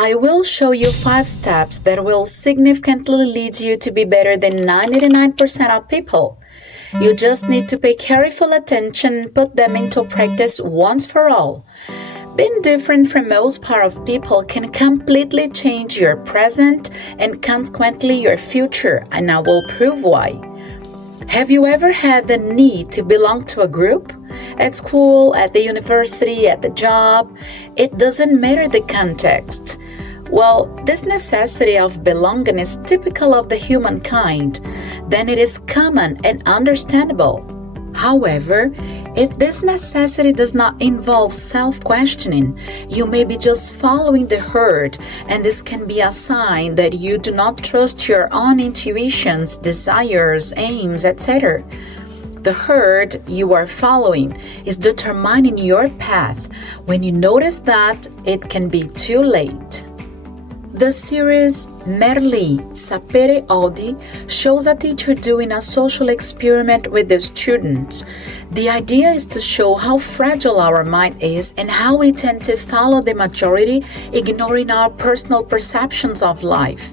I will show you 5 steps that will significantly lead you to be better than 99% of people. You just need to pay careful attention and put them into practice once for all. Being different from most part of people can completely change your present and consequently your future, and I will prove why. Have you ever had the need to belong to a group? At school, at the university, at the job? It doesn't matter the context. Well, this necessity of belonging is typical of the humankind. Then it is common and understandable. However, if this necessity does not involve self-questioning, you may be just following the herd, and this can be a sign that you do not trust your own intuitions, desires, aims, etc. The herd you are following is determining your path. When you notice that, it can be too late. The series Merli Sapere Audi shows a teacher doing a social experiment with the students. The idea is to show how fragile our mind is and how we tend to follow the majority, ignoring our personal perceptions of life.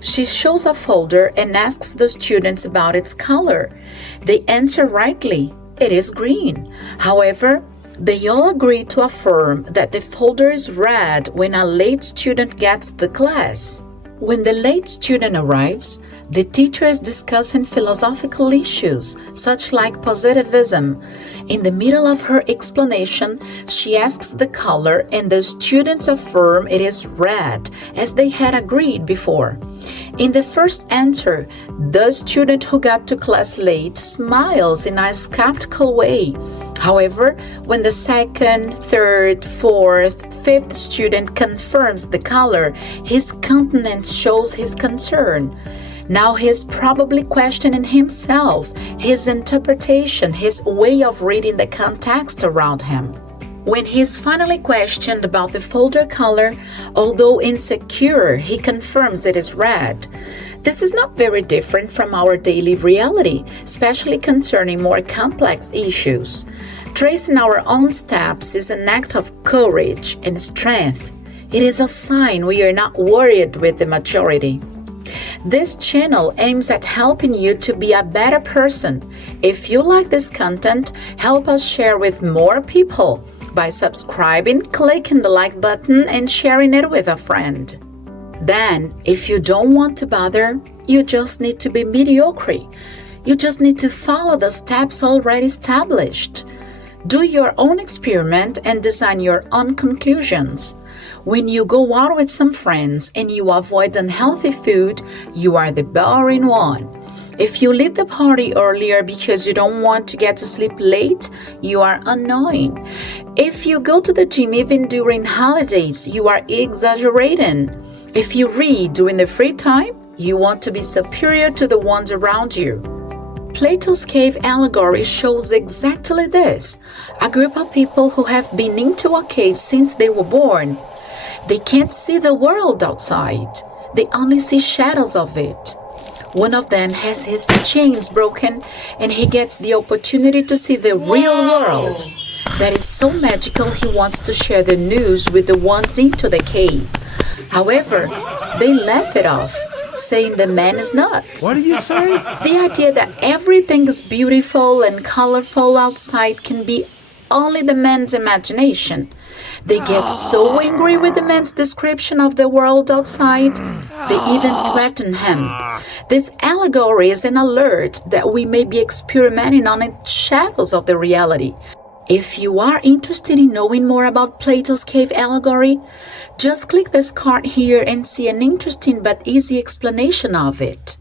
She shows a folder and asks the students about its color. They answer rightly, it is green. However, they all agree to affirm that the folder is red when a late student gets to the class. When the late student arrives, the teacher is discussing philosophical issues, such like positivism. In the middle of her explanation, she asks the color and the students affirm it is red, as they had agreed before. In the first answer, the student who got to class late smiles in a skeptical way. However, when the second, third, fourth, fifth student confirms the color, his countenance shows his concern. Now he is probably questioning himself, his interpretation, his way of reading the context around him. When he is finally questioned about the folder color, although insecure, he confirms it is red. This is not very different from our daily reality, especially concerning more complex issues. Tracing our own steps is an act of courage and strength. It is a sign we are not worried with the majority. This channel aims at helping you to be a better person. If you like this content, help us share with more people by subscribing, clicking the like button, and sharing it with a friend. Then, if you don't want to bother, you just need to be mediocre. You just need to follow the steps already established. Do your own experiment and design your own conclusions. When you go out with some friends and you avoid unhealthy food, you are the boring one. If you leave the party earlier because you don't want to get to sleep late, you are annoying. If you go to the gym even during holidays, you are exaggerating. If you read during the free time, you want to be superior to the ones around you. Plato's cave allegory shows exactly this. A group of people who have been into a cave since they were born. They can't see the world outside. They only see shadows of it. One of them has his chains broken and he gets the opportunity to see the real world. That is so magical he wants to share the news with the ones into the cave. However, they laugh it off, saying the man is nuts. What do you say? The idea that everything is beautiful and colorful outside can be only the man's imagination. They get so angry with the man's description of the world outside, they even threaten him. This allegory is an alert that we may be experimenting on the shadows of the reality. If you are interested in knowing more about Plato's cave allegory, just click this card here and see an interesting but easy explanation of it.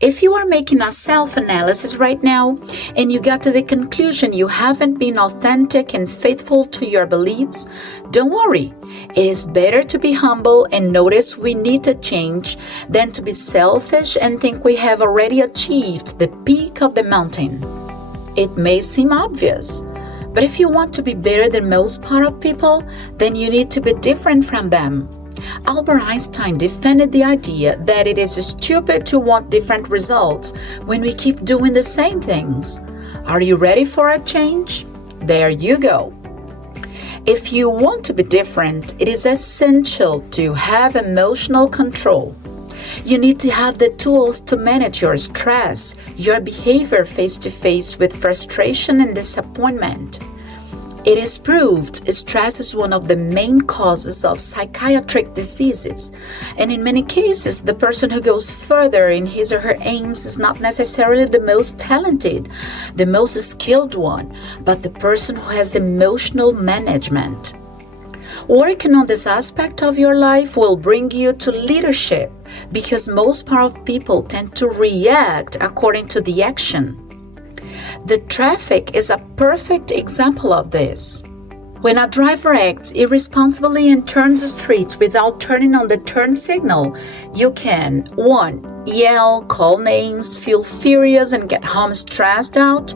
If you are making a self-analysis right now and you got to the conclusion you haven't been authentic and faithful to your beliefs, don't worry. It is better to be humble and notice we need to change than to be selfish and think we have already achieved the peak of the mountain. It may seem obvious, but if you want to be better than most part of people, then you need to be different from them. Albert Einstein defended the idea that it is stupid to want different results when we keep doing the same things. Are you ready for a change? There you go. If you want to be different, it is essential to have emotional control. You need to have the tools to manage your stress, your behavior face to face with frustration and disappointment. It is proved stress is one of the main causes of psychiatric diseases, and in many cases, the person who goes further in his or her aims is not necessarily the most talented, the most skilled one, but the person who has emotional management. Working on this aspect of your life will bring you to leadership because most powerful people tend to react according to the action. The traffic is a perfect example of this. When a driver acts irresponsibly and turns the street without turning on the turn signal, you can 1. Yell, call names, feel furious and get home stressed out,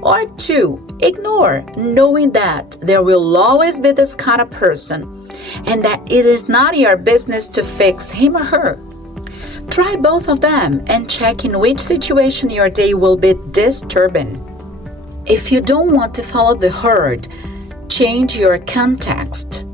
or 2. Ignore, knowing that there will always be this kind of person and that it is not your business to fix him or her. Try both of them and check in which situation your day will be disturbing. If you don't want to follow the herd, change your context.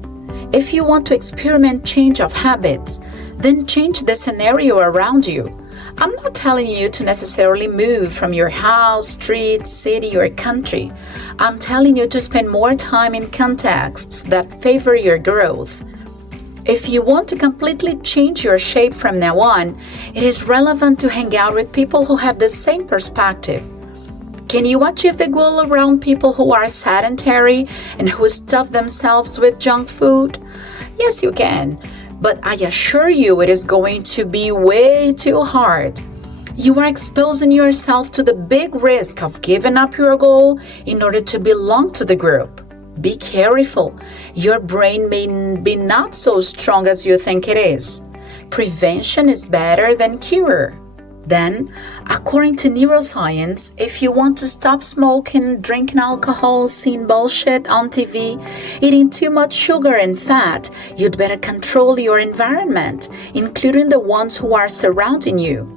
If you want to experiment change of habits, then change the scenario around you. I'm not telling you to necessarily move from your house, street, city, or country. I'm telling you to spend more time in contexts that favor your growth. If you want to completely change your shape from now on, it is relevant to hang out with people who have the same perspective. Can you achieve the goal around people who are sedentary and who stuff themselves with junk food? Yes, you can, but I assure you it is going to be way too hard. You are exposing yourself to the big risk of giving up your goal in order to belong to the group. Be careful. Your brain may be not so strong as you think it is. Prevention is better than cure. Then, according to neuroscience, if you want to stop smoking, drinking alcohol, seeing bullshit on TV, eating too much sugar and fat, you'd better control your environment, including the ones who are surrounding you.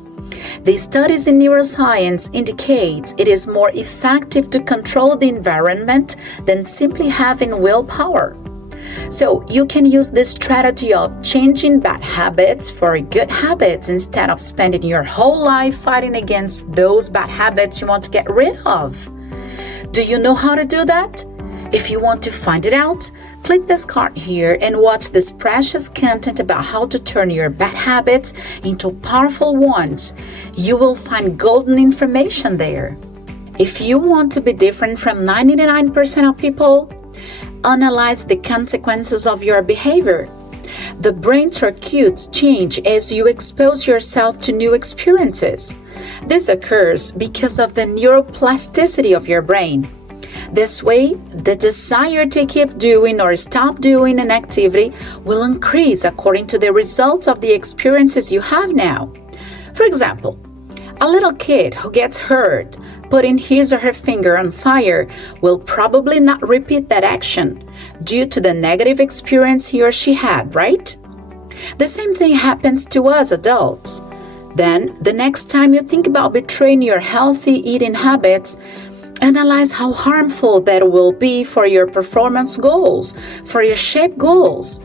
The studies in neuroscience indicate it is more effective to control the environment than simply having willpower. So you can use this strategy of changing bad habits for good habits instead of spending your whole life fighting against those bad habits you want to get rid of. Do you know how to do that? If you want to find it out, click this card here and watch this precious content about how to turn your bad habits into powerful ones. You will find golden information there. If you want to be different from 99% of people, analyze the consequences of your behavior. The brain circuits change as you expose yourself to new experiences. This occurs because of the neuroplasticity of your brain. This way, the desire to keep doing or stop doing an activity will increase according to the results of the experiences you have now. For example, a little kid who gets hurt putting his or her finger on fire will probably not repeat that action due to the negative experience he or she had, right? The same thing happens to us adults. Then, the next time you think about betraying your healthy eating habits, analyze how harmful that will be for your performance goals, for your shape goals.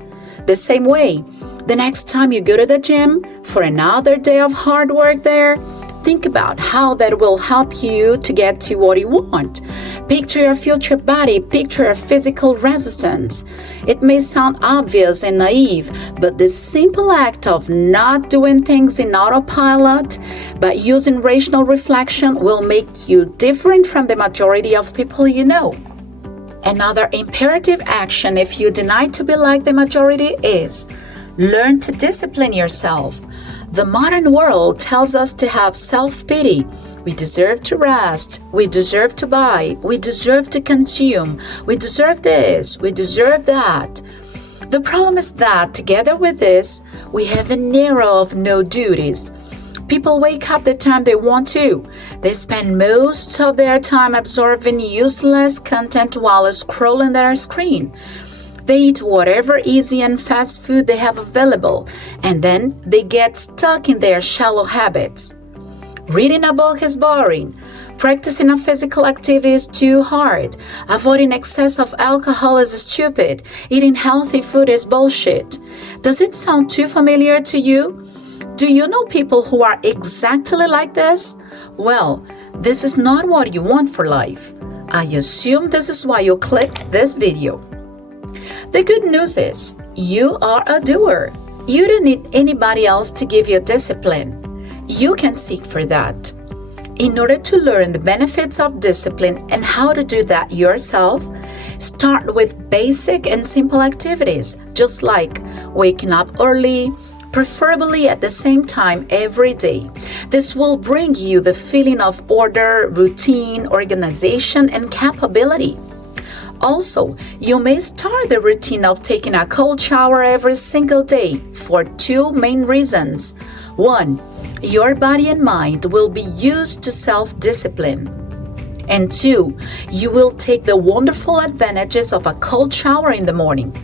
The same way, the next time you go to the gym for another day of hard work there, think about how that will help you to get to what you want. Picture your future body, picture your physical resistance. It may sound obvious and naive, but this simple act of not doing things in autopilot, but using rational reflection will make you different from the majority of people you know. Another imperative action if you deny to be like the majority is learn to discipline yourself. The modern world tells us to have self-pity. We deserve to rest. We deserve to buy. We deserve to consume. We deserve this. We deserve that. The problem is that, together with this, we have an era of no duties. People wake up the time they want to. They spend most of their time absorbing useless content while scrolling their screen. They eat whatever easy and fast food they have available, and then they get stuck in their shallow habits. Reading a book is boring. Practicing a physical activity is too hard. Avoiding excess of alcohol is stupid. Eating healthy food is bullshit. Does it sound too familiar to you? Do you know people who are exactly like this? Well, this is not what you want for life. I assume this is why you clicked this video. The good news is, you are a doer. You don't need anybody else to give you discipline. You can seek for that. In order to learn the benefits of discipline and how to do that yourself, start with basic and simple activities, just like waking up early, preferably at the same time every day. This will bring you the feeling of order, routine, organization, and capability. Also, you may start the routine of taking a cold shower every single day for two main reasons. One, your body and mind will be used to self-discipline. And two, you will take the wonderful advantages of a cold shower in the morning.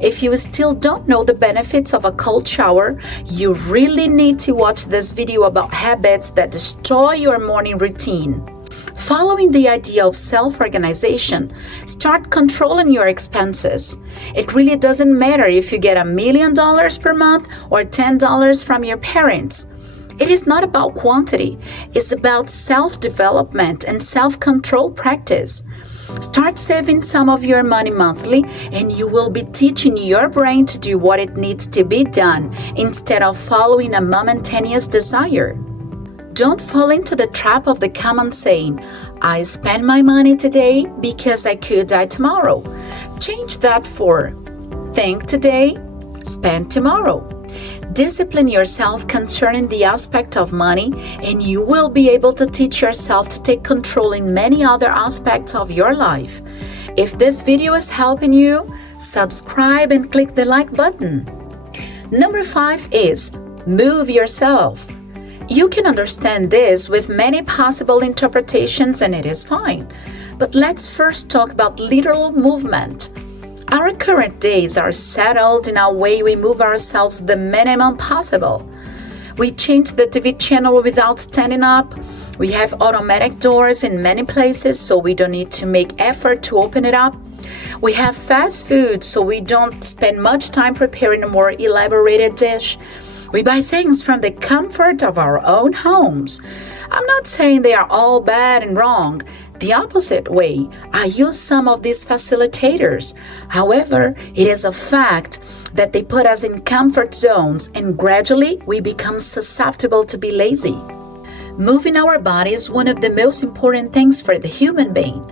If you still don't know the benefits of a cold shower, you really need to watch this video about habits that destroy your morning routine. Following the idea of self-organization, start controlling your expenses. It really doesn't matter if you get $1 million per month or $10 from your parents. It is not about quantity. It's about self-development and self-control practice. Start saving some of your money monthly, and you will be teaching your brain to do what it needs to be done instead of following a momentous desire. Don't fall into the trap of the common saying, I spend my money today because I could die tomorrow. Change that for, think today, spend tomorrow. Discipline yourself concerning the aspect of money, and you will be able to teach yourself to take control in many other aspects of your life. If this video is helping you, subscribe and click the like button. Number 5 is move yourself. You can understand this with many possible interpretations, and it is fine. But let's first talk about literal movement. Our current days are settled in a way we move ourselves the minimum possible. We change the TV channel without standing up. We have automatic doors in many places, so we don't need to make effort to open it up. We have fast food, so we don't spend much time preparing a more elaborated dish. We buy things from the comfort of our own homes. I'm not saying they are all bad and wrong. The opposite way, I use some of these facilitators. However, it is a fact that they put us in comfort zones, and gradually we become susceptible to be lazy. Moving our body is one of the most important things for the human being.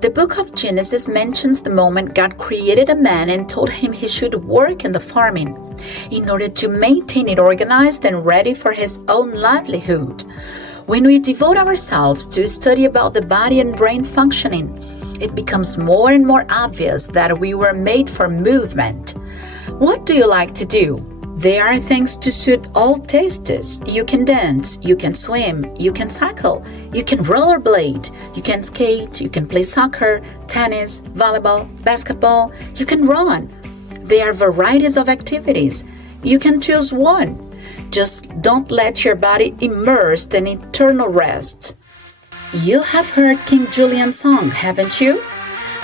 The book of Genesis mentions the moment God created a man and told him he should work in the farming in order to maintain it organized and ready for his own livelihood. When we devote ourselves to study about the body and brain functioning, it becomes more and more obvious that we were made for movement. What do you like to do? There are things to suit all tastes. You can dance, you can swim, you can cycle, you can rollerblade, you can skate, you can play soccer, tennis, volleyball, basketball, you can run. There are varieties of activities. You can choose one. Just don't let your body immerse in eternal rest. You have heard King Julian's song, haven't you?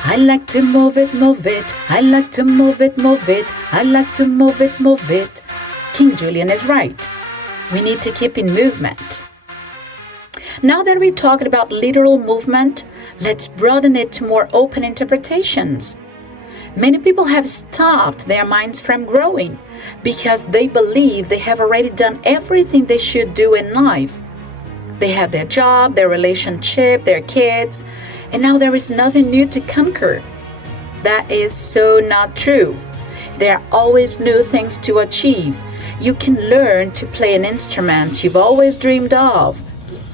I like to move it, move it. I like to move it, move it. I like to move it, move it. King Julian is right. We need to keep in movement. Now that we talked about literal movement, let's broaden it to more open interpretations. Many people have stopped their minds from growing because they believe they have already done everything they should do in life. They have their job, their relationship, their kids, and now there is nothing new to conquer. That is so not true. There are always new things to achieve. You can learn to play an instrument you've always dreamed of.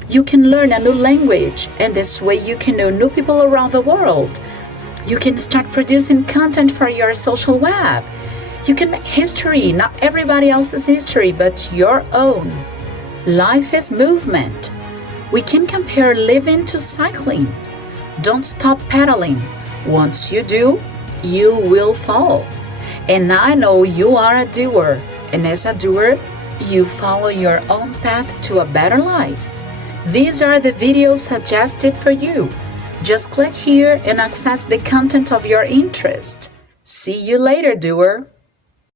You can learn a new language, and this way you can know new people around the world. You can start producing content for your social web. You can make history, not everybody else's history, but your own. Life is movement. We can compare living to cycling. Don't stop pedaling. Once you do, you will fall. And I know you are a doer. And as a doer, you follow your own path to a better life. These are the videos suggested for you. Just click here and access the content of your interest. See you later, doer!